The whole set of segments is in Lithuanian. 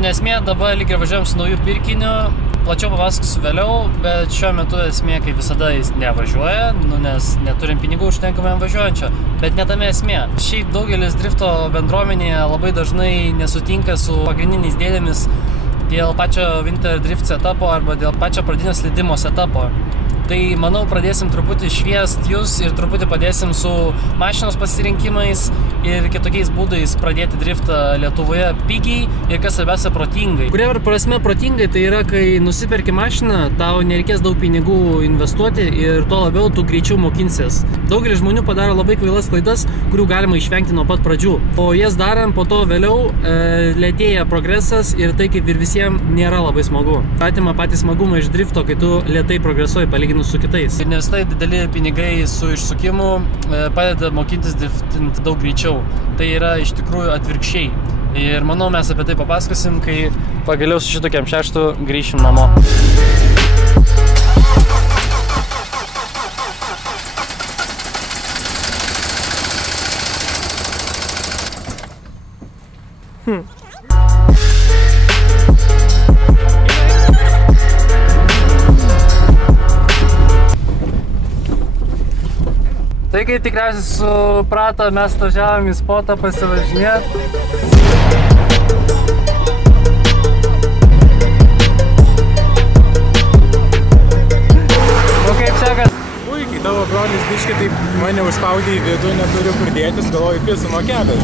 žodžiu, nesmė, dabar lyg ir važiuojam su naujų pirkiniu, plačiau papasakosiu vėliau, bet šiuo metu esmė, kaip visada, jis nevažiuoja, nes neturim pinigų užtenkamai važiuojančio, bet ne tame esmė. Šiaip daugelis drifto bendruomenėje labai dažnai nesutinka su pagrindiniais dėdėmis dėl pačio Winter Drift setupo arba dėl pačio pradinio slidimo setupo. Tai, manau, pradėsim truputį šviest jūs ir truputį padėsim su mašinos pasirinkimais ir kitokiais būdais pradėti driftą Lietuvoje pigiai ir kas svarbiausia protingai. Kuria prasme protingai, tai yra, kai nusiperki mašiną, tau nereikės daug pinigų investuoti ir tuo labiau tu greičiau mokinsies. Daugelis žmonių padaro labai kvailas klaidas, kurių galima išvengti nuo pat pradžių. O jas darant po to vėliau lėtėja progresas ir tai kaip ir visiems nėra labai smagu. Atima patį smagumą iš drifto, kai tu lėtai progresuoji palyginus su kitais. Ir nes tai dideli pinigai su išsukimu padeda mokytis driftinti daug greičiau. Tai yra iš tikrųjų atvirkščiai. Ir manau, mes apie tai papasakosim, kai pagaliau su šitokiam šeštu grįšim namo. Tai kaip tikriausiai suprato, mes važiavom į spotą pasivažinėti. Nu kaip sekas? Puikiai, tavo brolis biškį taip mane užspaudė į vidų, neturiu kur dėtis, galvoju pisų nuo kelio.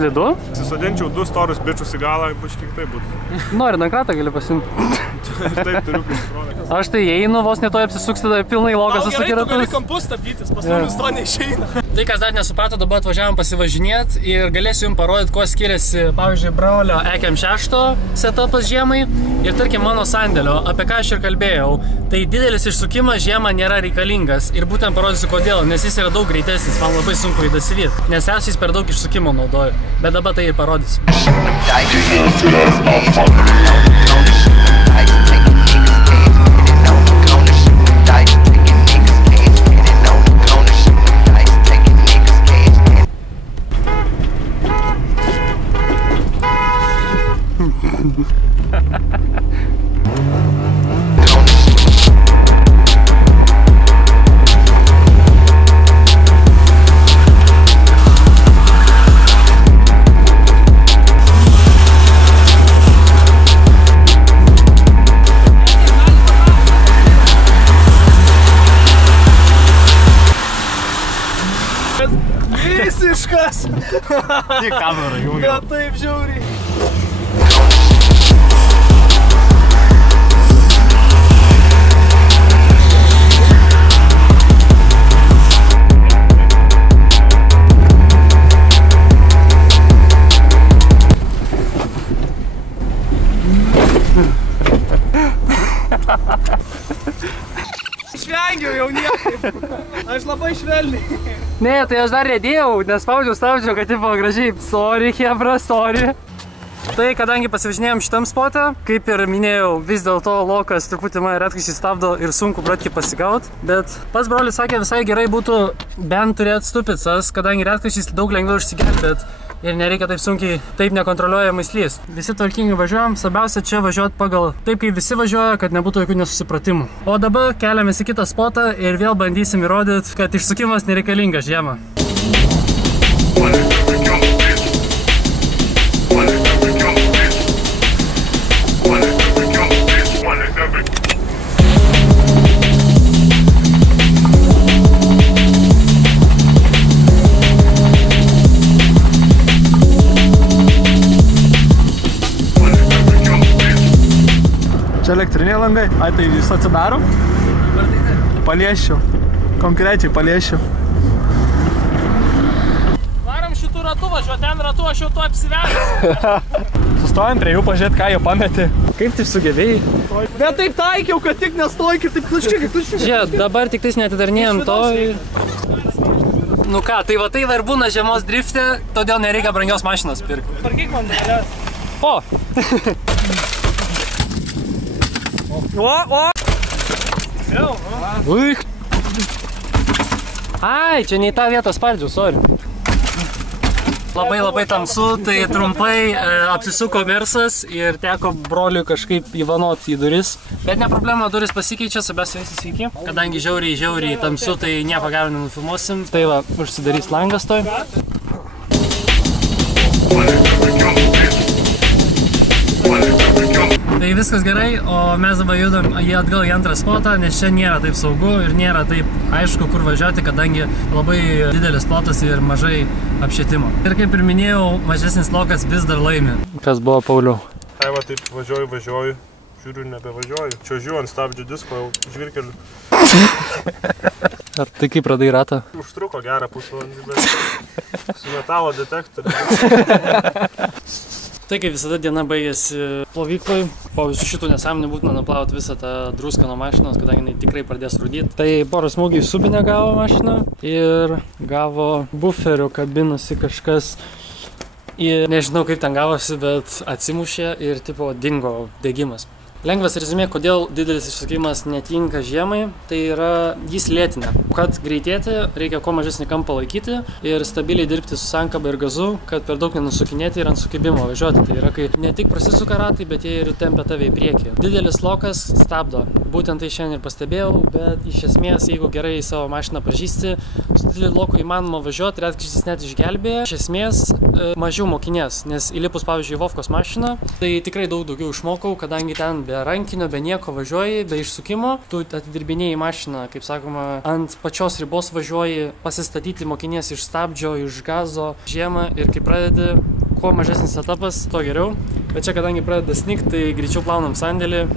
Slidu? Susodinčiau 2 storus bičius į galą, biškiai tai būtų. Nori, ant kratą gali pasimti. Taip, turiu kontrolę. Aš tai einu, vos netoj apsisuks, tada pilnai logas susukė ratus. Tu gali kampus stabdytis, pas mumis to neišeina. Tai, kas dar nesuprato, dabar atvažiavom pasivažinėti ir galėsiu jums parodyti, kuo skiriasi, pavyzdžiui, Braulio EKM6 setupas žiemai ir, tarkim, mano sandėlio, apie ką aš ir kalbėjau. Tai didelis išsukimas žiemą nėra reikalingas ir būtent parodysiu kodėl, nes jis yra daug greitesnis, man labai sunku jį dasivyti, nes esu jis per daug išsukimo naudoju, bet dabar tai ir parodysiu. Visiškas! Tik kamerą jungiu. Bet taip žiauriai. Išvengiau jau niekaip. Aš labai švelniai. Ne, tai aš dar rėdėjau, nespaudžiau stabdžio, kad tipo gražiai. Sorry, hebra, sorry. Tai, kadangi pasivažinėjom šitam spotą, kaip ir minėjau, vis dėlto lokas truputį mane retkarčiais stabdo ir sunku bratkį pasigaut. Bet pats brolis sakė, visai gerai būtų bent turėti stupicas, kadangi retkarčiais daug lengviau išsigelbėt ir nereikia taip sunkiai, taip nekontroliuojamai slyst. Visi tvarkingai važiuojam, svarbiausia čia važiuoti pagal taip, kaip visi važiuoja, kad nebūtų jokių nesusipratimų. O dabar keliamės į kitą spotą ir vėl bandysim įrodyti, kad išsukimas nereikalingas žiemą. Čia elektriniai langai. Ai, tai jis atsidaro? Paliesčiau. Konkrečiai paliesčiau. Varom šitų ratų važiuoti, ten ratų aš jau to apsivedęs. Sustojant prie jų pažiūrėt, ką jau pameti. Kaip taip sugebėjai? Bet taip taikiau, kad tik nestojk ir taip tuščiai. Žiūrėt, dabar tik tais neatidarnėjom to ir... Nu ką, tai va ir būna žiemos drifte, todėl nereikia brangios mašinos pirkti. Parkyk man dalės. O! O! Jau, Ui! Ai, čia ne į tą vietą spardžiau, sorry. Labai tamsu, tai trumpai apsisuko Mersas ir teko broliui kažkaip įvanoti į duris. Bet ne problema, duris pasikeičia, svarbiausia visi sveiki. Kadangi žiauriai tamsu, tai nieko gero nenufilmuosim. Tai va, užsidarys langas toj. Tai viskas gerai, o mes dabar judam atgal į antrą spotą, nes čia nėra taip saugu ir nėra taip aišku, kur važiuoti, kadangi labai didelis plotas ir mažai apšvietimo. Ir kaip ir minėjau, mažesnis lokas vis dar laimi. Kas buvo, Pauliau? Tai va taip važiuoju, žiūriu nebevažiuoju. Čiuožiu ant stabdžių disko, jau žvirkeliu. Ar tai kaip radai ratą? Užtruko gerą pusvalandį, bet su metalo detektoriu. Tai kaip visada diena baigėsi plovykloj, po visų šitų nesąmonių būtina nuplauti visą tą druską nuo mašinos, kadangi jinai tikrai pradės rūdyti. Tai porą smūgių į subinę gavo mašiną ir gavo buferių kabinasi kažkas. Ir nežinau kaip ten gavosi, bet atsimušė ir tipo dingo degimas. Lengvas rezumė, kodėl didelis išsukimas netinka žiemai, tai yra jis lėtina. Kad greitėti, reikia kuo mažesnį kampą laikyti ir stabiliai dirbti su sankaba ir gazu, kad per daug nenusukinėti ir ant sukibimo važiuoti. Tai yra, kai ne tik prasisuka ratai, bet jie ir tempia tave į priekį. Didelis lokas stabdo. Būtent tai šiandien ir pastebėjau, bet iš esmės, jeigu gerai savo mašiną pažįsti, su dideliu loku įmanoma važiuoti, retkarčiais jis net išgelbėja. Iš esmės, mažiau mokinės, nes įlipus, pavyzdžiui, į Vovkos mašiną, tai tikrai daug daugiau išmokau, kadangi ten be rankinio, be nieko važiuoji, be išsukimo, tu atidirbinėjai mašiną, kaip sakoma, ant pačios ribos važiuoji, pasistatyti mokinės iš stabdžio, iš gazo žiemą ir kai pradedi, kuo mažesnis etapas, to geriau. Bet čia, kadangi pradeda snigt, tai greičiau plaunam sandėlį